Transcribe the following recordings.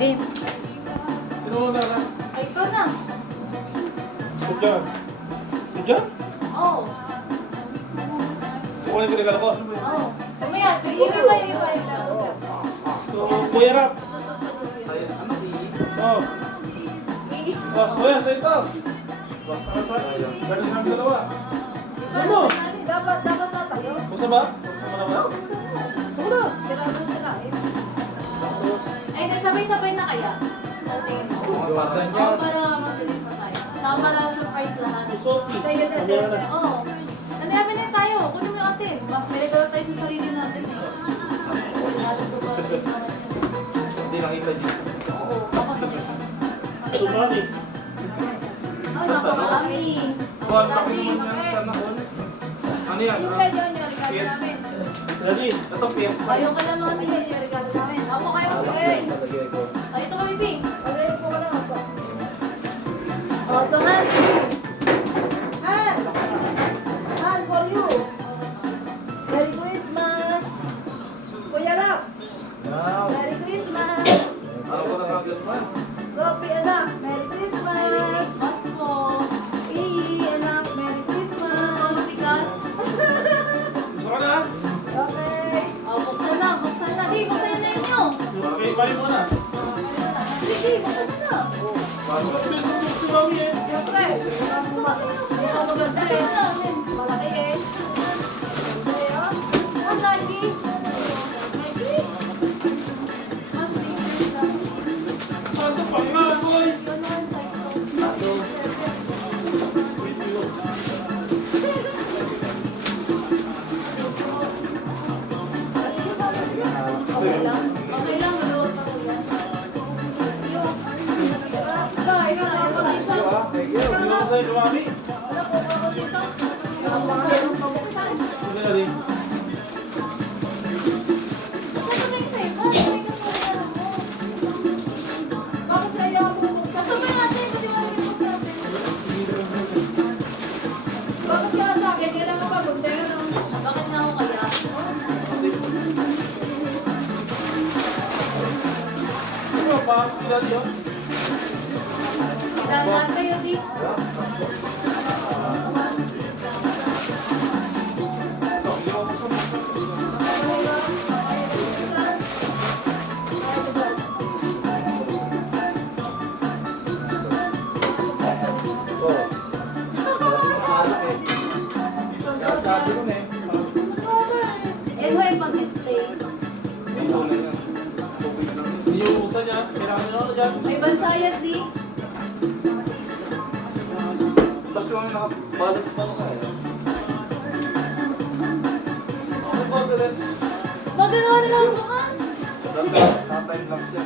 Game. Sino mo na? Ay, ikaw na. Diyan. Diyan? Oo. Kukunin ko regalo ko. Oo. Sumaya, bigyan ba yung iba? So, Kuya Rap. Oh. Oh, Kuya, sa ito. Para sa galing sa aming dalawa. Saan mo? Dapat na tayo. Buksan ba? Buksan mo na ba? Buksan mo na. Sirado sila eh. Ay, nagsabay-sabay na kaya? Sa tingin mo? Oo, para mabilis na tayo. Tsaka para surprise lahat. Sophie. Oo. Ano yamin na tayo? Kunin mo yung atin. May regalo tayo sa sarili natin eh. Lalo ko ba? Hindi nakita dito. Oo, ako nakita. Sumali. Ay, naku, marami. Kuhan, Dati. pakinuman niya sana ko. Ano yan? PS. Ready? Ito PS. Ayaw ka lang natin. Ako kayo magbigay. Ay, ito ka, baby. O, ito, Han. Han! Han, for you. Merry Christmas. Kuya Lap. Merry Christmas. Ano ko na kagad? Sophie, anak. Merry Christmas. Pasko. Anak. Merry Christmas. Ito, matigas. Gusto ka na? Okay. O, buksan na. Buksan na. Di, buksan na inyo. Okay, bye muna. Sige, buksan na na. Bago ka bilis ng gusto mami eh. Siyempre. Ito maganda eh. Malaki eh. Ang lagi. Mas bigyan lang. Ano pa nga, boy? Yun ang size ko. Sweet you. Okay lang. Okay lang. Maluwag pa ko yan. Yun. Ito, ito. Hindi ko sa'yo, mami. Wala po ako dito. Yung mga yung pabuksan. Ano na rin? Ano na yung sa'yo? Bakit may kasama mo? Bakit sa'yo ako bubuksan? Kasama natin. Pwede mo rin buksan natin. Bakit kaya sa akin? Kailangan ka magtera ng... Bakit na ako kaya? Ano ba? Pila diyo? Dahan kayo, di. Yan mo yung pag-display. Hindi yung usa niya. Kailangan nyo na dyan. May bansayat, di. Basta kami nakabalot pa ako kaya. Ano ba, Terence? Magagawa na lang bukas. Tatay lang siya.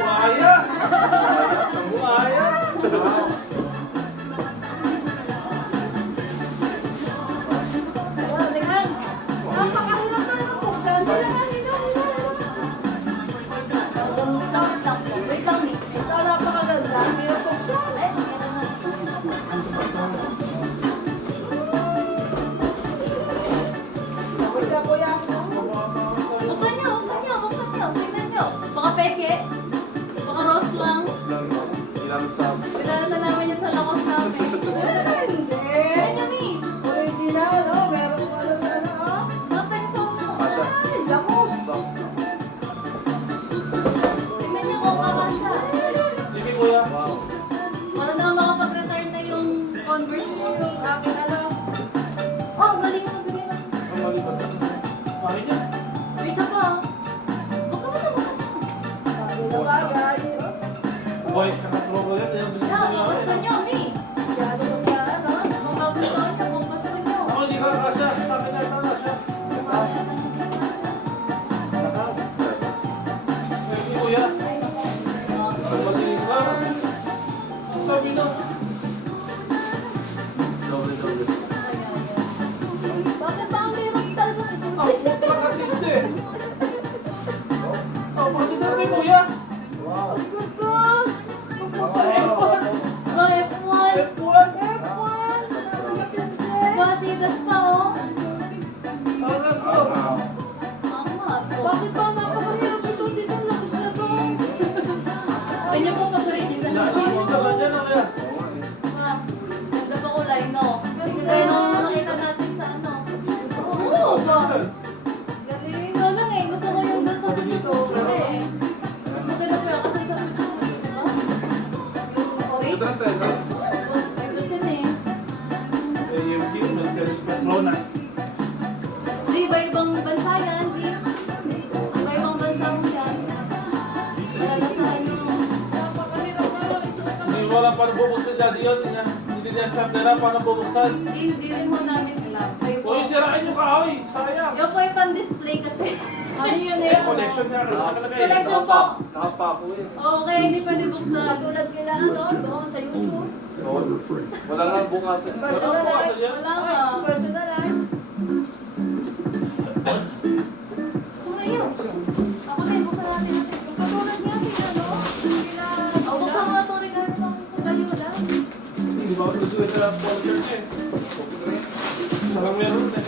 Buhaya! Buhaya! Wait lang, Nick. Ito, napakaganda. Mayroon kong saan. Eh, meron na. Kuya, kuya. Buksan niyo, buksan niyo, buksan niyo. Tingnan niyo. Baka peke. Baka rose lang. Ginamit sa amin. Pinalata namin yan sa lakos namin. Hindi. Tingnan niyo, Mi. Original, oh. Meron ko ano, oh. Mapensaw mo. Kasha. Ay, lakos. Tingnan niyo kung kakasya. Sige, kuya. Para na makapag-retire na yung Converse mo. Akin alam. Oh, mali yung nabili na. Ang mali ba? Mali dyan. May isa pa. Buksan mo na, buksan mo. Bagay na bagay. Boy, kakatrobo yan. Yan, gusto Yeah, ko kung gusto niya. nyo, Mi. Masyado ko sa ano. Kung magustuhan nyo, kung gusto nyo. Ako, hindi ka kakasya. Sa akin na kakasya. Sige, kuya. Ay, naku. Ang mali ka. Sabi na. Doble. Bakit ba ang hirap Adidas pa, oh. Angas mo. Angas. Bakit ba napakahirap ito? Dito ang lakas na to. Kanya po pag-original Yan, ako. sponsor lang dyan, ano yan? Ma, ganda pa kulay, no? Hindi kaya nung nakita natin sa ano. Oo, ba? Galing. Ikaw lang eh, gusto mo yung doon sa dito. Eh. Mas maganda pa yung kasi sa dito, di ba? Yung orange. May gusto eh. AMG, Mercedes Petronas. Di iba-ibang bansa yan, di. Iba-ibang bansa mo yan. Lalasahan yung... Napakahirap na. Isuot naman. Hindi mo alam paano bubuksan dyan yun. Hindi niya stop nila paano bubuksan. Hindi rin mo namin alam. Kayo po. Uy, sirain yung kahoy. Sayang. Yung po yung pan-display kasi. Ano yun Eh, nila? collection niya. Nakalagay. Collection po. Nakapako eh. Okay, hindi pwede buksan. Tulad nila ano, doon sa YouTube. Wala nga bukasan. Personalized. Wala nga. Personalized. Ano yun? Ako din, buksan natin yung sip. Katulad niya, sila no? Sila... Oh, buksan mo na ito rin namin sa Sa'yo lang. Hindi ba ako gusto ito ng polisher niya eh. Sarang meron eh.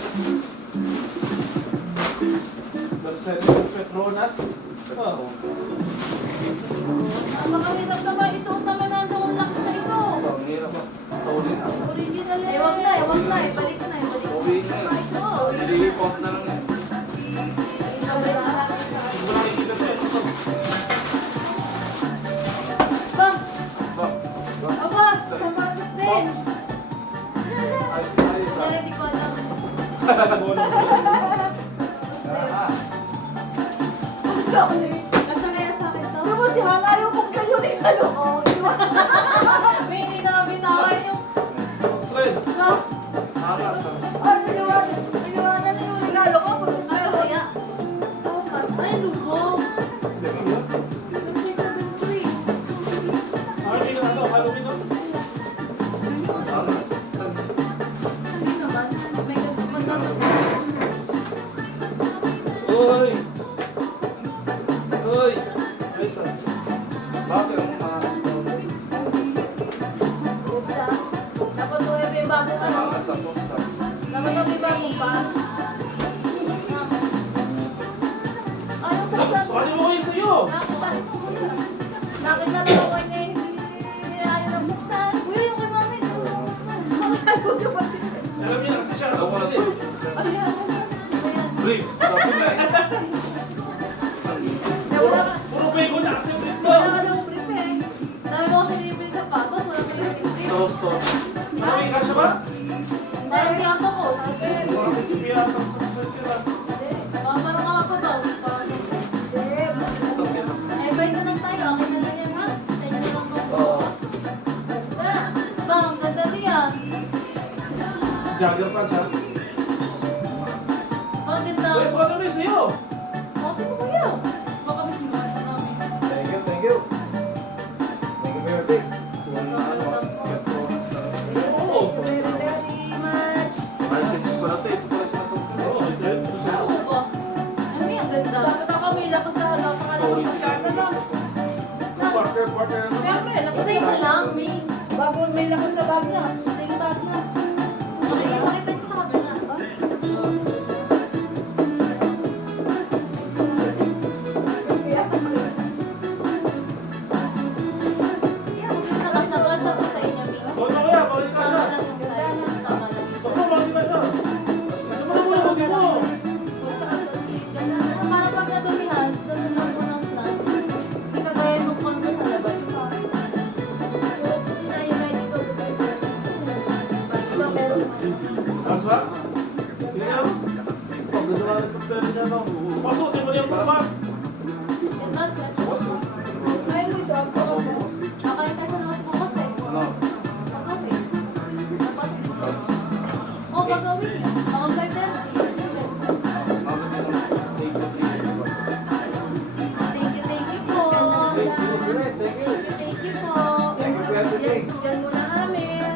Mercedes Petronas. Oh. Napakahirap naman. Isuot naman ang doon lakas na ito. Ang hirap ah. Saulit. Original Eh, wag na eh, wag na eh. Balik na eh, balik na. Uwi na eh. Nililipot na lang eh. Ibabalik na natin sa Hindi ko nakikita siya. Ito. Bang! Ba? Ba? Aba! Sapatos din! Box. Ayos na ayos ah. Kaya hindi ko alam. Ah. Gusto ko na eh. Nasa kaya sa akin to? Ano mo si Han? Ayaw ko sa iyo rin. Ano? Oh, iwan. May hindi na mabitawan yung... Fred. Bang! Angas ah. Ay, piliwanan. Piliwanan na yung regalo ko. Ano kaya? Ay, lubog! Ay, hindi ka ano, Halloween no? Angas. Hindi naman. May magdamag. Uy! Uy! Ayos ah. Bakit ang mga... Dapat ko yung may bago ka. Angas ang posta. Dapat ko may bago pa. Ayaw ko sa... Ano mo kayo sa'yo? Bakit na lang ako niya hindi ayaw na buksan? Uy, yung kay mami. Ayaw ko kasi. Alam niya kasi siya. Ako na Ayaw ko. Brief. Wala ka. Puro bacon na kasi brief to. Wala ka lang brief eh. Dami mo kasi nilipin sa patos. Wala pinipin yung brief. Tosto. Marami ka siya ba? Dahil hindi ako ko. Marami si Pia sa sila. Parang makapagawi pa. Eh, break na lang tayo. Akin na lang yan, ha? Sa inyo na lang po. Bang, ganda niya. Jagger pa siya. Bang, ganda. Uy, so ano rin sa'yo? Okay po kuya. Baka mas ginawa siya namin. Thank you, thank you. Thank you very big. Kung ano, Petronas na lang. Oo. Very, very much. Ay, sis, pala ito. Ito pala sila ito. Oo, ito yun. Ito sa'yo. Oo ba? Ano yung ganda? Dapat ako may lakas na napakalakas sa chart na lang. Partner ano? Siyempre, lakas Isa-isa lang, may... Bago may lakas na bag niya. Same bag na. Makita niyo sa kabila. Yeah, maganda ka siya. Kasya po sa inyo, Ming. So, ano kaya? Balik ka Tama siya. lang yung size. Tama lang yung Baka size. balik ka siya. Nasa mo naman yung hugi mo? Para pag nadumihan, ganun lang po ng snack. Hindi kagaya nung condo sa labas. Tapos ba? Tingnan mo. Pag gusto ka ng pera niya ba? Pasutin mo niya para ba? Yan na, sir. Ay, mo isa ako. Nakain tayo sa labas bukas eh. Ano? Pag-uwi. Napasok din ko. Oh, pag-uwi. Ako 5:30. Thank you po. Thank you, Brett. Thank you. Thank you po. Thank you for everything. Yan muna namin.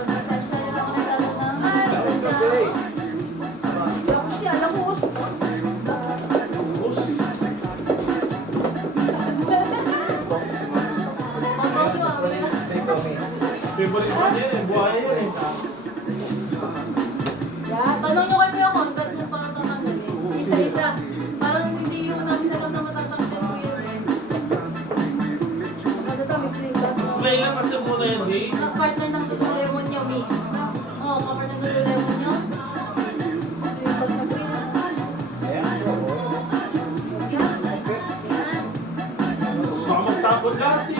Mag-message na lang ako nagtatanungan. Thank you, Brett. Ako siya, labos. Take on me. Favorite pa niya eh. Buhay niya eh. Tanong nyo kay Kuya Conrad kung paano tatanggalin. Isa-isa. Parang hindi yung namin alam na matatanggal mo yun eh. Ano to, Miss Linda? Spray lang kasi muna yun, di? Partner ng Lululemon nyo, Mi. Oo, partner ng Lululemon nyo. Ayan, oo. Baka magtapon lahat, eh.